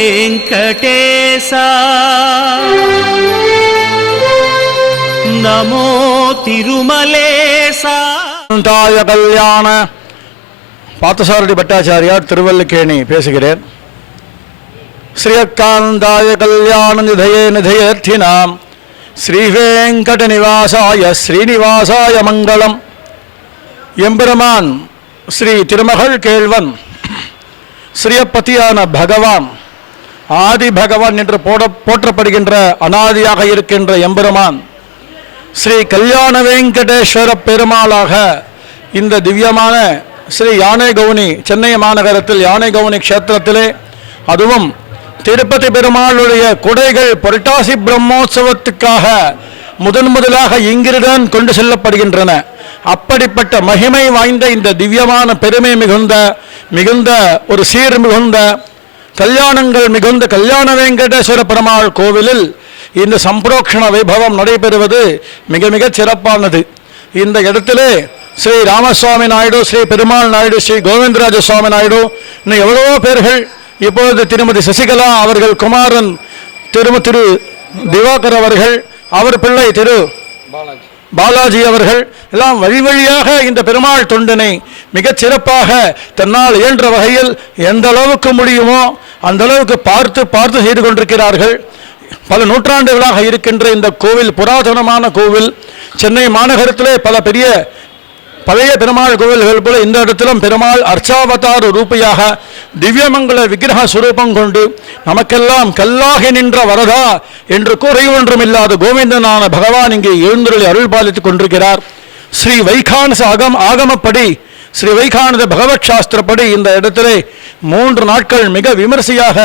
वेङ्कटेशा नमो तिरुमलेशा कल्याण पार्थसारथि भट्टाचार्यार तिरुवल्लिकेणी பேசுகிறேன். श्रीयकान्ताय कल्याण निधये निधयेऽर्थिनां श्रीवेङ्कटनिवासाय श्रीनिवासाय मङ्गलम्. எம்பெருமான் ஸ்ரீ திருமகள் கேள்வன் ஸ்ரீயப்பதியான பகவான் ஆதி பகவான் என்று போற்றப்படுகின்ற அனாதியாக இருக்கின்ற எம்பெருமான் ஸ்ரீ கல்யாண வெங்கடேஸ்வர பெருமாளாக இந்த திவ்யமான ஸ்ரீ யானை கவுனி சென்னை மாநகரத்தில் யானை கவுனி க்ஷேத்திரத்திலே, அதுவும் திருப்பதி பெருமாளுடைய குடைகள் புரட்டாசி பிரம்மோற்சவத்துக்காக முதலாக இங்கிருதான் கொண்டு செல்லப்படுகின்றன. அப்படிப்பட்ட மகிமை வாய்ந்த இந்த திவ்யமான பெருமை மிகுந்த ஒரு சீர் மிகுந்த கல்யாணங்கள் மிகுந்த கல்யாண வெங்கடேஸ்வர பெருமாள் கோவிலில் இந்த சம்பிரோக்ஷண வைபவம் நடைபெறுவது மிக மிக சிறப்பானது. இந்த இடத்திலே ஸ்ரீ ராமசுவாமி நாயுடு, ஸ்ரீ பெருமாள் நாயுடு, ஸ்ரீ கோவிந்தராஜ சுவாமி நாயுடு, இன்னும் எவ்வளவோ பேர்கள், இப்பொழுது திருமதி சசிகலா அவர்கள் குமாரன் திரு திவாகர் அவர்கள், அவர் பிள்ளை திரு பாலாஜி அவர்கள் எல்லாம் வழி வழியாக இந்த பெருமாள் தொண்டனை மிகச் சிறப்பாக தன்னால் இயன்ற வகையில் எந்த அளவுக்கு முடியுமோ அந்த அளவுக்கு பார்த்து செய்து கொண்டிருக்கிறார்கள். பல நூற்றாண்டுகளாக இருக்கின்ற இந்த கோவில் புராதனமான கோவில். சென்னை மாநகரத்திலே பல பழைய பெருமாள் கோவில்கள் போல இந்த இடத்திலும் பெருமாள் அர்ச்சாவதார ரூபையாக திவ்யமங்கல விக்கிரக சுரூபம் கொண்டு நமக்கெல்லாம் கல்லாகி நின்ற வரதா என்று குறை ஒன்றுமில்லாத கோவிந்தனான பகவான் இங்கே எழுந்தருளி அருள் பாலித்துக் கொண்டிருக்கிறார். ஸ்ரீ வைகானச ஆகமப்படி ஸ்ரீ வைகானத பகவத் சாஸ்திரப்படி இந்த இடத்திலே 3 நாட்கள் மிக விமரிசையாக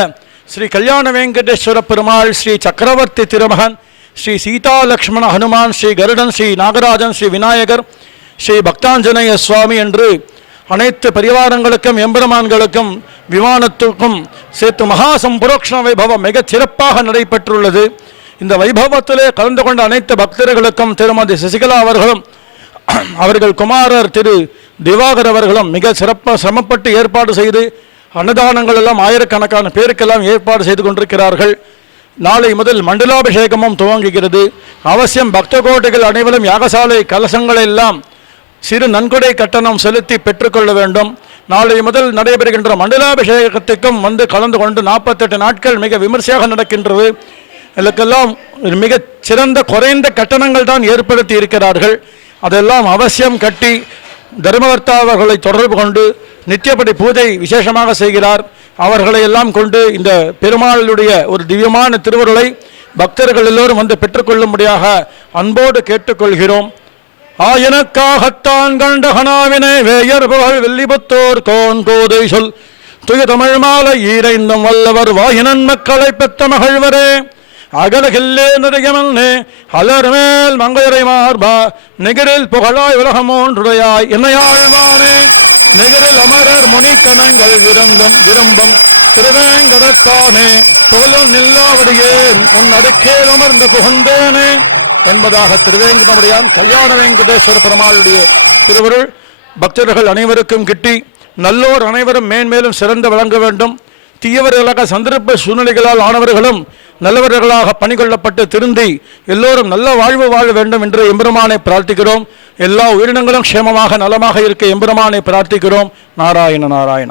ஸ்ரீ கல்யாண வெங்கடேஸ்வர பெருமாள், ஸ்ரீ சக்கரவர்த்தி திருமகன், ஸ்ரீ சீதா லக்ஷ்மண ஹனுமான், ஸ்ரீ கருடன், ஸ்ரீ நாகராஜன், ஸ்ரீ விநாயகர், ஸ்ரீ பக்தாஞ்சனேய சுவாமி என்று அனைத்து பரிவாரங்களுக்கும் எம்பெருமான்களுக்கும் விமானத்துக்கும் சேர்த்து மகா சம்பரோக்ஷண வைபவம் மிக சிறப்பாக நடைபெற்றுள்ளது. இந்த வைபவத்திலே கலந்து கொண்ட அனைத்து பக்தர்களுக்கும் திருமதி சசிகலா அவர்களும் அவர்கள் குமாரர் திரு திவாகர் அவர்களும் மிக சிரமப்பட்டு ஏற்பாடு செய்து அன்னதானங்கள் எல்லாம் ஆயிரக்கணக்கான பேருக்கெல்லாம் ஏற்பாடு செய்து கொண்டிருக்கிறார்கள். நாளை முதல் மண்டலாபிஷேகமும் துவங்குகிறது. அவசியம் பக்த கோட்டைகள் அனைவரும் யாகசாலை கலசங்களை எல்லாம் சிறு நன்கொடை கட்டணம் செலுத்தி பெற்றுக்கொள்ள வேண்டும். நாளை முதல் நடைபெறுகின்ற மண்டலாபிஷேகத்துக்கும் வந்து கலந்து கொண்டு 48 நாட்கள் மிக விமர்சையாக நடக்கின்றது. இதற்கெல்லாம் மிக சிறந்த குறைந்த கட்டணங்கள் தான் ஏற்படுத்தி இருக்கிறார்கள். அதெல்லாம் அவசியம் கட்டி தர்மகர்த்தா அவர்களை தொடர்பு கொண்டு நித்தியப்படி பூஜை விசேஷமாக செய்கிறார். அவர்களை எல்லாம் கொண்டு இந்த பெருமாளுடைய ஒரு திவ்யமான திருவருளை பக்தர்கள் எல்லோரும் வந்து பெற்றுக்கொள்ளும்படியாக அன்போடு கேட்டுக்கொள்கிறோம். ஆயனக்காகத்தான் கண்டகனாவினை வேயர் புகழ் வெள்ளிபுத்தோர் கோன் கோதை சொல் துய தமிழ் மாலை ஈரைந்தும் வல்லவர் வாயினன் மக்களை பெற்ற மகழ்வரே அகலகில்லே நிறையமல்னே அலர்மேல் மங்கையரை மார்பா நிகரில் புகழாய் உலகமோன்றுடையாய் என்னையாழ்வானே நிகரில் அமரர் முனிக்கணங்கள் விரும்பம் திருவேங்கடத்தானே புகழும் நில்லாவடியே உன் அடுக்கேல் அமர்ந்த புகுந்தேனே என்பதாக திருவேங்கடமுடையான் கல்யாண வெங்கடேஸ்வர பெருமாளுடைய திருவருள் பக்தர்கள் அனைவருக்கும் கிட்டி நல்லோர் அனைவரும் மேன்மேலும் சிறந்து விளங்க வேண்டும். தீயவர்களாக சந்தர்ப்ப சூழ்நிலைகளால் ஆனவர்களும் நல்லவர்களாக பணிகொள்ளப்பட்டு திருந்தி எல்லோரும் நல்ல வாழ்வு வாழ வேண்டும் என்று எம்பெருமானை பிரார்த்திக்கிறோம். எல்லா உயிரினங்களும் க்ஷேமமாக நலமாக இருக்க எம்பெருமானை பிரார்த்திக்கிறோம். நாராயண நாராயண.